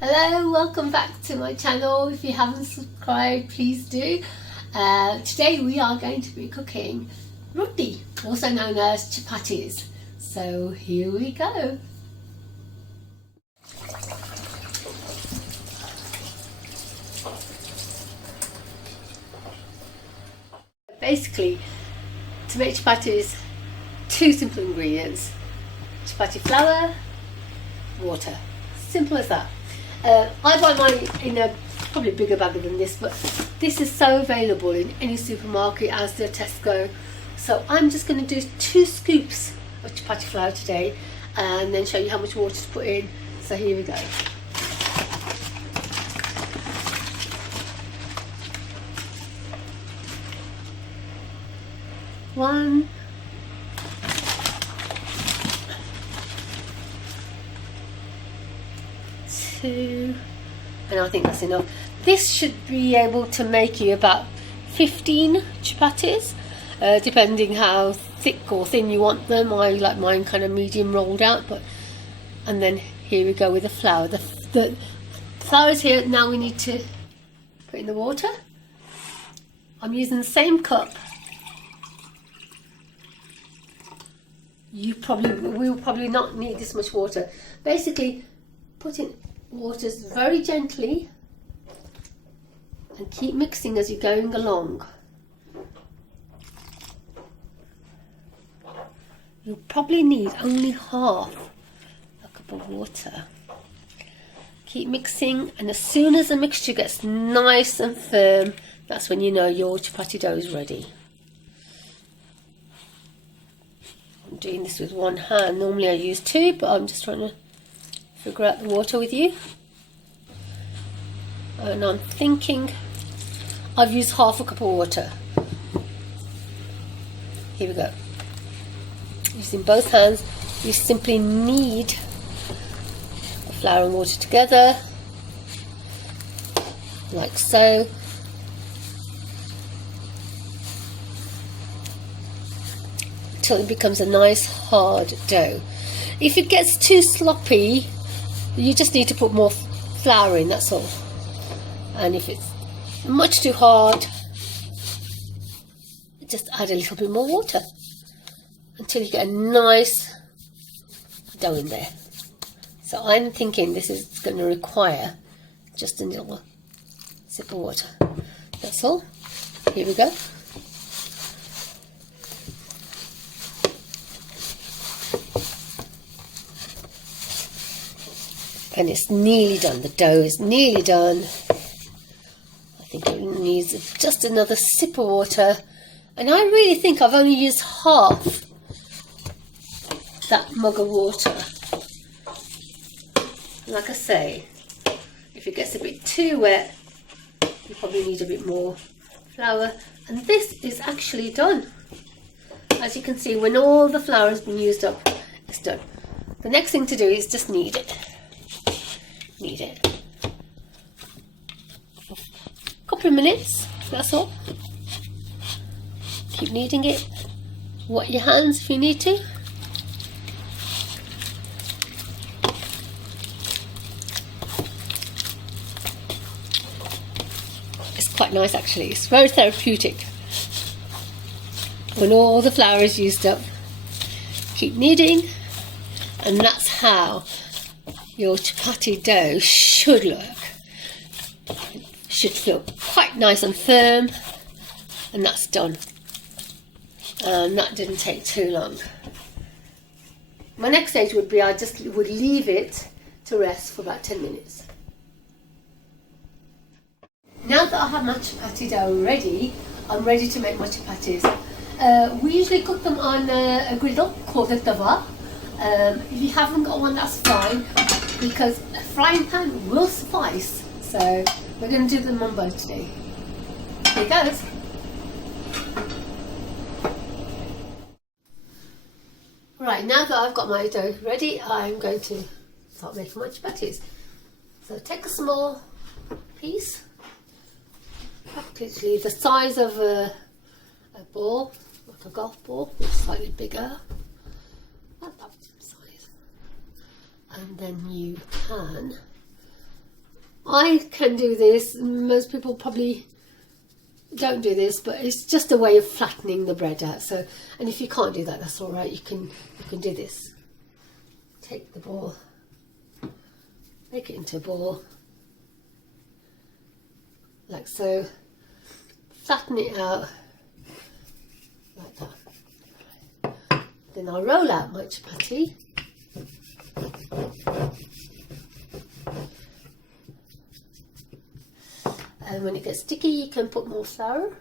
Hello, welcome back to my channel. If you haven't subscribed, please do. Today we are going to be cooking roti, also known as chapattis. So here we go. Basically, to make chapattis, two simple ingredients: chapatti flour, water. Simple as that. I buy mine in a probably bigger bag than this, but this is so available in any supermarket, as the Tesco. So I'm just going to do 2 scoops of chapatti flour today, and then show you how much water to put in. So here we go. One, 2, and I think that's enough. This should be able to make you about 15 chapattis, depending how thick or thin you want them. I like mine kind of medium rolled out. And then here we go with the flour. The flour is here. Now we need to put in the water. I'm using the same cup. We will probably not need this much water. Basically, put in waters very gently and keep mixing as you're going along. You'll probably need only half a cup of water. Keep mixing, and as soon as the mixture gets nice and firm, that's when you know your chapatti dough is ready. I'm doing this with one hand. Normally I use 2, but I'm just trying to figure out the water with you. And I'm thinking I've used half a cup of water. Here we go. Using both hands, you simply knead the flour and water together, like so. Until it becomes a nice hard dough. If it gets too sloppy, you just need to put more flour in, that's all. And if it's much too hard, just add a little bit more water until you get a nice dough in there. So I'm thinking this is going to require just a little sip of water. That's all. Here we go. And it's nearly done. The dough is nearly done. I think it needs just another sip of water. And I really think I've only used half that mug of water. Like I say, if it gets a bit too wet, you probably need a bit more flour. And this is actually done. As you can see, when all the flour has been used up, it's done. The next thing to do is just knead it. Knead it. A couple of minutes, that's all. Keep kneading it. Wet your hands if you need to. It's quite nice actually. It's very therapeutic. When all the flour is used up, keep kneading, and that's how your chapatti dough should look. It should feel quite nice and firm, and that's done. And that didn't take too long. My next stage would be I just would leave it to rest for about 10 minutes. Now that I have my chapatti dough ready, I'm ready to make my chapattis. We usually cook them on a griddle called a tawa. If you haven't got one, that's fine, because a frying pan will suffice. So we're going to do them on both today. Here goes. Right, now that I've got my dough ready, I'm going to start making my chapattis. So take a small piece, practically the size of a a ball, like a golf ball, it's slightly bigger, about that size. And then you can, I can do this, most people probably don't do this, but it's just a way of flattening the bread out. So, and if you can't do that, that's all right. You can do this. Take the ball, make it into a ball, like so. Flatten it out like that. Then I'll roll out my chapatti. And when it gets sticky, you can put more flour.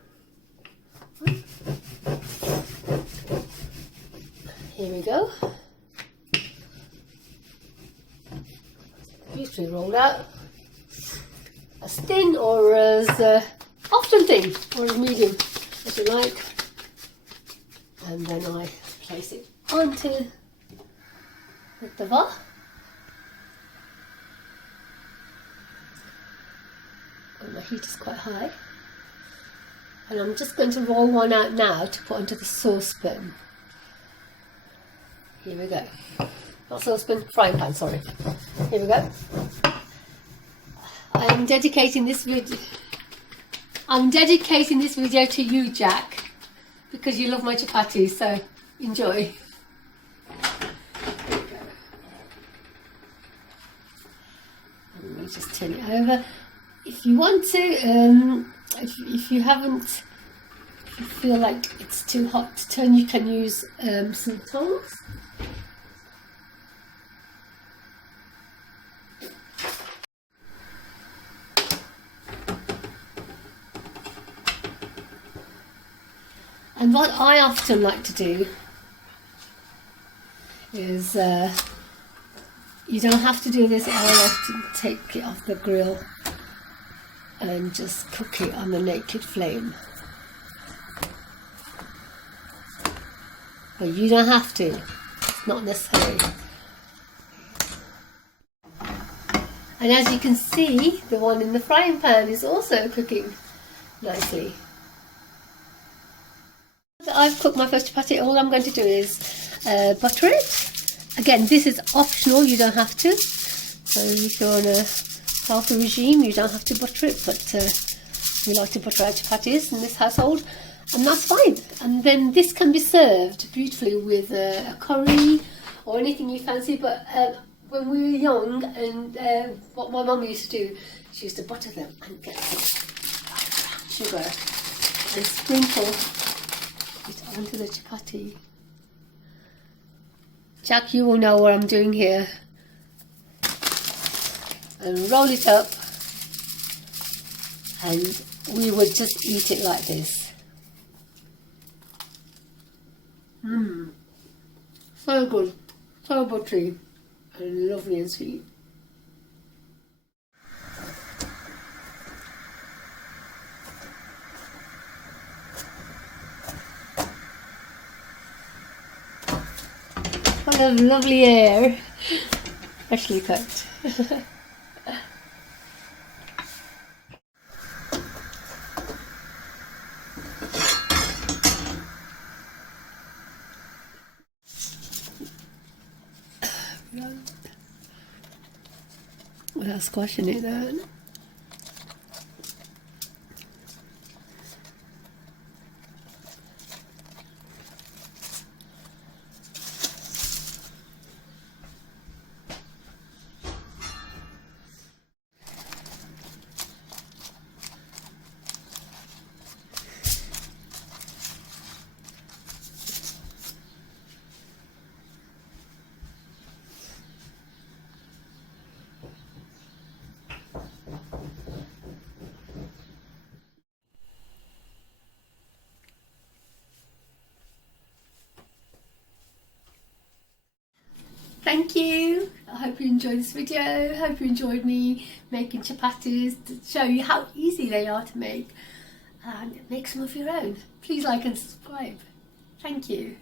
Here we go. Beautifully rolled out. As thin or as often thin or as medium as you like. And then I place it onto the tava. And my heat is quite high. And I'm just going to roll one out now to put onto the saucepan. Here we go. Not saucepan, frying pan, sorry. Here we go. I'm dedicating this video to you, Jack, because you love my chapati, so enjoy. Let me just turn it over. If you want to, if you haven't, if you feel like it's too hot to turn, you can use some tongs. And what I often like to do is, you don't have to do this, I like to take it off the grill and just cook it on the naked flame. But you don't have to, it's not necessary. And as you can see, the one in the frying pan is also cooking nicely. I've cooked my first chapati. All I'm going to do is butter it. Again, this is optional, you don't have to. So if you're on a healthy regime, you don't have to butter it, but we like to butter our chapatis in this household, and that's fine. And then this can be served beautifully with a curry or anything you fancy. But when we were young, and what my mum used to do, she used to butter them and get sugar and sprinkle it onto the chapati. Jack, you will know what I'm doing here. And roll it up, and we would just eat it like this. So good, so buttery, and lovely and sweet. What a lovely air, freshly cooked. Without squashing it then. Thank you. I hope you enjoyed this video. I hope you enjoyed me making chapatis to show you how easy they are to make, and make some of your own. Please like and subscribe. Thank you.